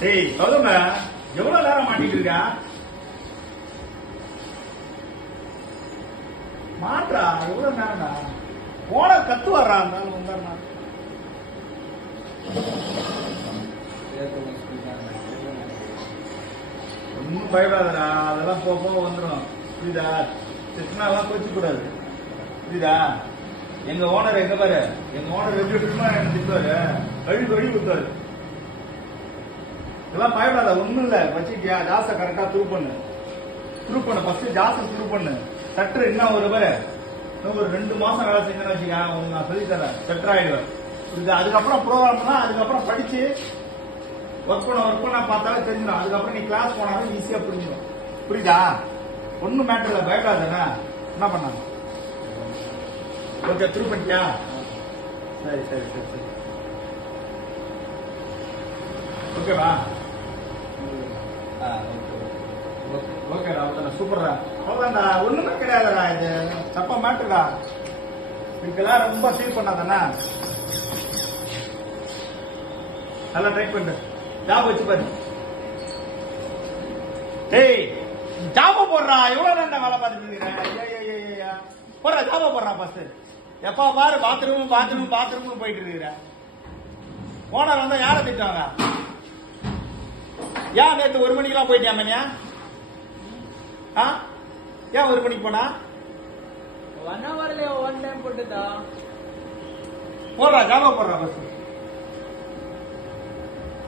டேய் சொல்லுங்க, எவ்வளவு நேரம் மாட்டிட்டு இருக்கா? மாற்றா எவ்வளவு நேரம்டா? ஓனர் கத்து வர்றா இருந்தாலும் வந்தாருண்ணா. ஒன்னும் பயப்படாதடா, அதெல்லாம் போக போக வந்துடும். புரியுதா? திட்டினாலாம் கோச்சு கூடாது. புரியுதா? எங்க ஓனர் எங்க பாரு, எங்க ஓனர் எப்படி இருக்குமா எனக்கு திட்டுவாரு, கழுவி கழுவி கொடுத்தாரு. இதெல்லாம் பயப்படாத, ஒண்ணும் இல்ல. வச்சுக்கியா ஜாஸை கரெக்டா த்ரூ பண்ணு. ஃபர்ஸ்ட் ஜாஸை த்ரூ பண்ணு. சற்று இன்னும் ஒரு பேரு இன்னும் ஒரு 2 மாசம் வேலை செஞ்சேன்னு வச்சுக்கா, உனக்கு நான் சொல்லி தரேன், செட்டர் ஆயிடுவேன். இது அதுக்கப்புறம் ப்ரோக்ராம்னா அதுக்கப்புறம் படிச்சு ஒர்க் பண்ண பார்த்தாலே தெரிஞ்சிடும். அதுக்கப்புறம் நீ கிளாஸ் போனாலும் ஈஸியா புரிஞ்சிடும். புரியுதா? ஒன்னும் மேட்டர் இல்ல, பயப்படாதானே. என்ன பண்ணாங்க? ஓகே, த்ரூ பண்ணிட்டியா? சரி சரி சரி சரி ஓகேவா? ஓகேடா, ஓகேடா, சூப்பர்டா. அவ்வளோதான்டா, ஒண்ணுமே கிடையாதுடா. இது தப்பா மேட்டுடா. இதுக்கெல்லாம் ரொம்ப ஃபீல் பண்ணாதானே. நல்லா ட்ரை பண்ணு. ஜாப் வச்சு பாரு. டேய் ஜாப போடுறா. எவ்வளவு நேரம் வேலை பார்த்துட்டு இருக்கிறேன்? போடுறா, ஜாப போடுறா ஃபர்ஸ்ட். எப்பா பாரு பாத்ரூம் போயிட்டு இருக்கிற. ஓனர் வந்தா யாரை திட்டுவாங்க? ஏன் நேற்று 1 மணிக்கெல்லாம் போயிட்டியா மணியா? ஏன் 1 மணிக்கு போனா? 1 hour ஒன் டைம் போட்டுதா. போடுறா, ஜாப போடுறா ஃபர்ஸ்ட்.